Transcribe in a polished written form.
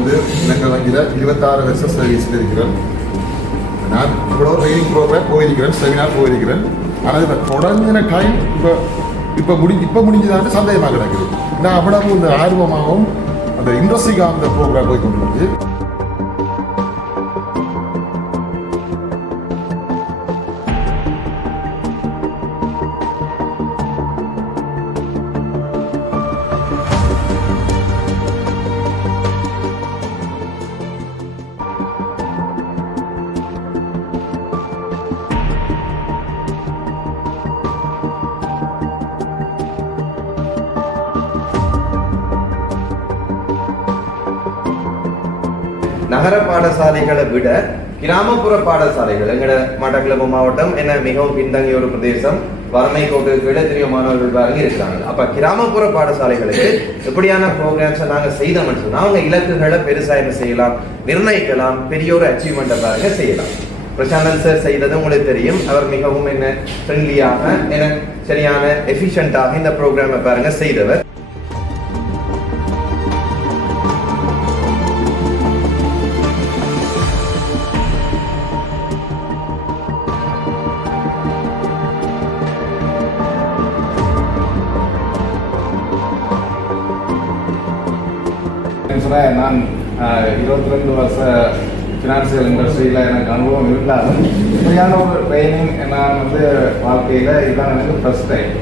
வந்து எனக்கு வங்கியில் 26 வருஷம் சர்வீஸில் இருக்கிறேன். நான் இவ்வளோ ட்ரைனிங் ப்ரோக்ராம் போயிருக்கிறேன், செமினார் போயிருக்கிறேன். ஆனால் இப்போ தொடங்கின டைம் இப்போ முடிஞ்சதான்னு சந்தேகமாக கிடக்குது. நான் அவ்வளவு இந்த ஆர்வமாகவும் அந்த இண்டஸ்ட்ரிக்காக அந்த ப்ரோக்ராம் போய் கொண்டு வந்து நகர பாடசாலைகளை விட கிராமப்புற பாடசாலைகள் எங்கட மட்டக்களப்பு மாவட்டம் என்ன மிகவும் பின்தங்கிய ஒரு பிரதேசம், வறுமை கோட்டு கீழே தெரிய மாணவர்கள் பாருங்க இருக்கிறாங்க. அப்ப கிராமப்புற பாடசாலைகளுக்கு எப்படியான ப்ரோக்ராம்ஸை நாங்கள் செய்தோம்னு சொன்னா அவங்க இலக்குகளை பெருசா என்ன செய்யலாம், நிர்ணயிக்கலாம், பெரிய ஒரு அச்சீவ்மெண்ட்டை பாருங்க செய்யலாம். பிரசாந்தன் சார் செய்தது உங்களுக்கு தெரியும். அவர் மிகவும் என்ன ஃப்ரெண்ட்லியாக என்ன சரியான எஃபிஷியண்டாக இந்த ப்ரோக்ராமை பாருங்க செய்தவர். நான் 22 வருஷ ஃபினான்சியல் இண்டஸ்ட்ரியில் எனக்கு அனுபவம் இருந்தாலும் இப்படியான ஒரு ட்ரைனிங் நான் வந்து வாழ்க்கையில் இதுதான் எனக்கு ஃபர்ஸ்ட் டைம்.